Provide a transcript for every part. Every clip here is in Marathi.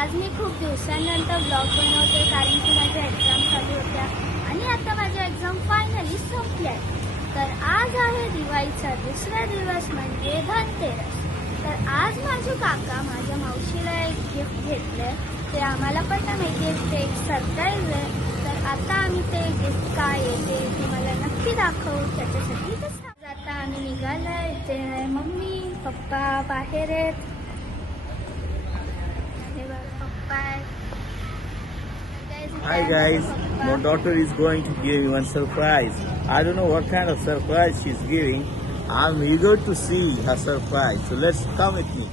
आज मी खूप दिवसांनंतर ब्लॉग बनवते कारण की माझ्या एक्झाम चालू होत्या आणि आता माझ्या एक्झाम फायनली संपल्या. तर आज आहे दिवाळीचा दुसरा दिवस म्हणजे धनतेरस. तर आज माझे काका माझ्या मावशीला एक गिफ्ट घेतलंय. ते आम्हाला पण नाही माहिती आहे, ते एक सरप्राईज आहे. तर आता आम्ही ते गिफ्ट काय आहे ते तुम्हाला नक्की दाखवू. त्याच्यासाठी तर आता आम्ही निघालोय. इथे आहे मम्मी पप्पा बाहेर आहेत. Hi guys, my daughter is going to give me one surprise. I don't know what kind of surprise she's giving. I'm eager to see her surprise. So let's come with me.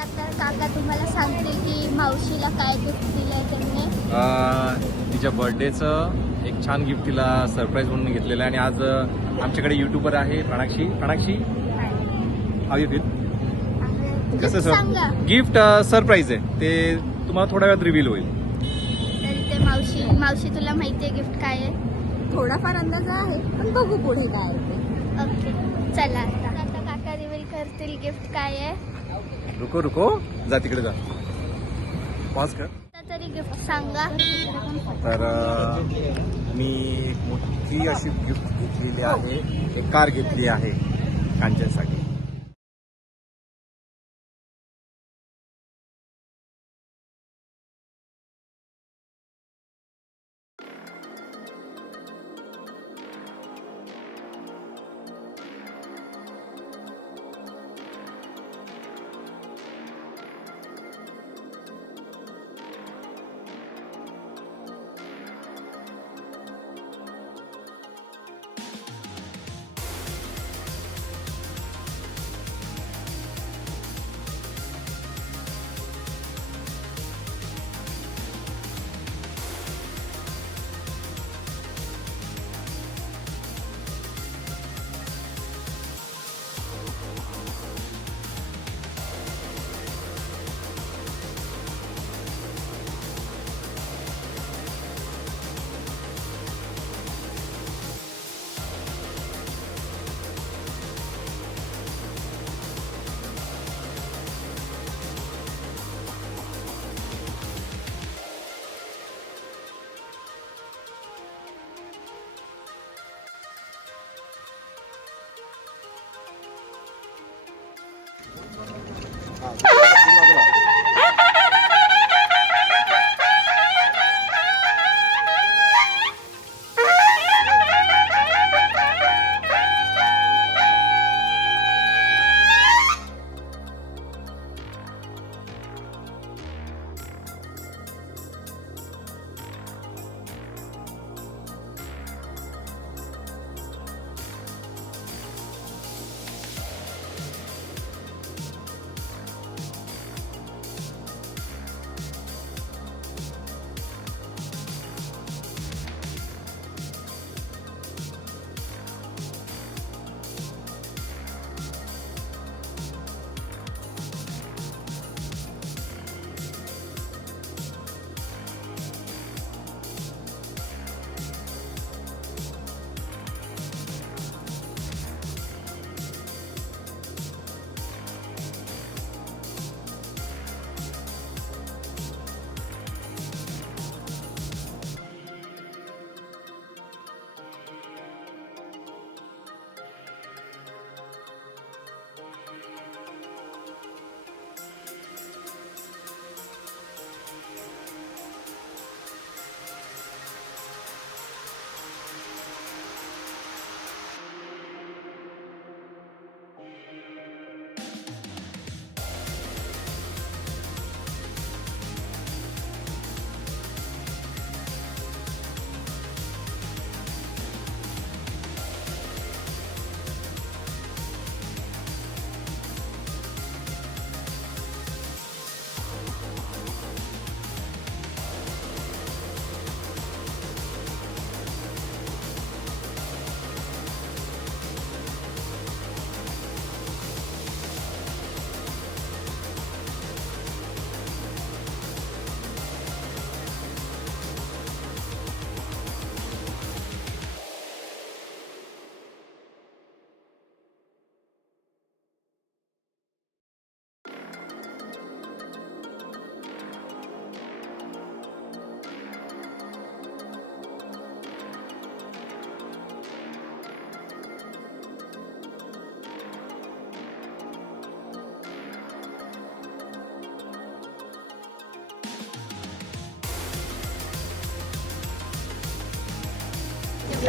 आता काका तुम्हाला सांगतील की मावशीला काय गिफ्ट दिलंय त्यांनी. तिच्या बर्थडेचं एक छान गिफ्ट तिला सरप्राईज म्हणून घेतलेलं आहे. आणि आज आमच्याकडे युट्यूबर आहे प्राणाक्षी हाव यू फील कसं सांगा. गिफ्ट सरप्राईज आहे ते तुम्हाला थोड्या वेळात रिव्हील होईल. तर ते मावशी तुला माहिती आहे गिफ्ट काय आहे? थोडाफार अंदाजा आहे पण बघू पुढे काय आहे ते. ओके चला आता काका रिव्हील करतील गिफ्ट काय आहे. रुको जा तिकडे जा पॉज कर. आता तरी गिफ्ट सांगा. तर मी एक मोठी अशी गिफ्ट घेतलेली आहे. एक कार घेतली आहे कांचनसाठी. तर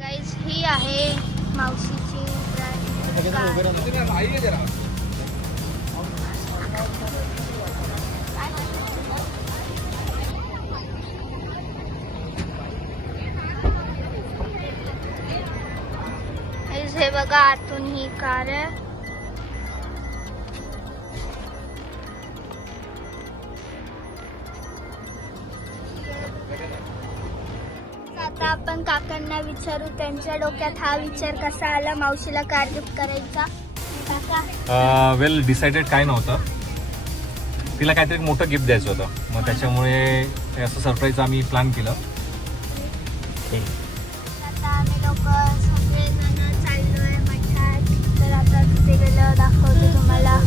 गाईज ही आहे मावशीची कार. गाईज हे बघा आतून ही कार आहे. आता आपण काकांना विचारू त्यांच्या डोक्यात हा विचार कसा आला मावशीला कार गिफ्ट करायचा. काका वेल डिसाइडेड काय नव्हतं, तिला काहीतरी मोठं गिफ्ट द्यायचं होतं, मग त्याच्यामुळे हे असं सरप्राईज आम्ही प्लॅन केलं. आता आम्ही लोक सगळेजण चाललोय मठात. तर आता तिथे गेलं दाखवते तुम्हाला.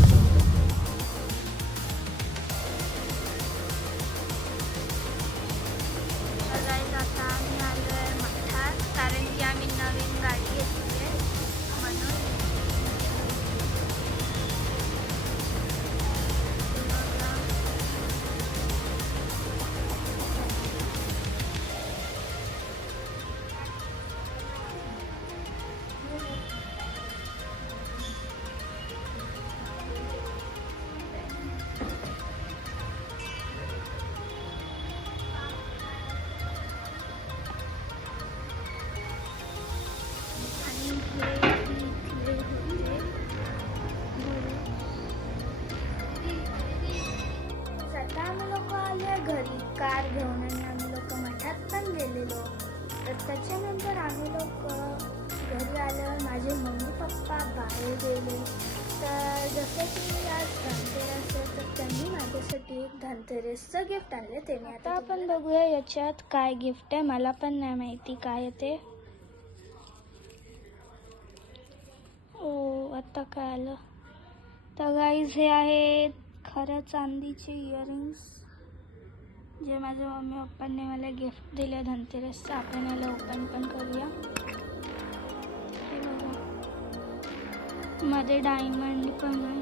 आता आम्ही आलोय मठात कारण की आम्ही नवीन गाडी घेतली आहे म्हणून. आता आम्ही लोक आलोय घरी कार घेऊन आणि आम्ही लोक मठात पण गेलेलो. तर त्याच्यानंतर आम्ही लोक घरी आल्यावर माझे मम्मी पप्पा बाहेर गेले. तर जसं की आज धनतेरस आहे तर त्यांनी माझ्यासाठी एक धनतेरसचं गिफ्ट आणले. त्याने आता आपण बघूया याच्यात काय गिफ्ट आहे. मला पण नाही माहिती काय आहे ते. ओ आता काय आलं. तर गाईज हे आहेत खरं चांदीचे इयरिंग्स जे माझ्या मम्मी पप्पांनी मला गिफ्ट दिले धनतेरसचं. आपण याला ओपन पण करूया. हे बघा मध्ये डायमंड पण आहे.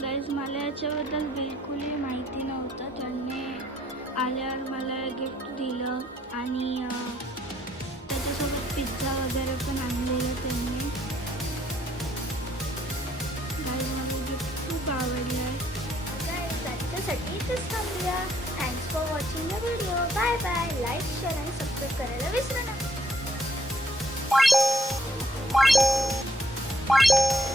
गाईज मला याच्याबद्दल बिलकुलही माहिती नव्हतं. त्यांनी आल्यावर मला गिफ्ट दिलं आणि त्याच्यासोबत पिझ्झा वगैरे पण आणलेलं त्यांनी. गाईज मला गिफ्ट खूप आवडलं आहे. गाईज आजच्यासाठी इथेच थांबूया. Thanks for watching the video. Bye bye. Like share आणि सबस्क्राईब करायला विसरू नका. आहे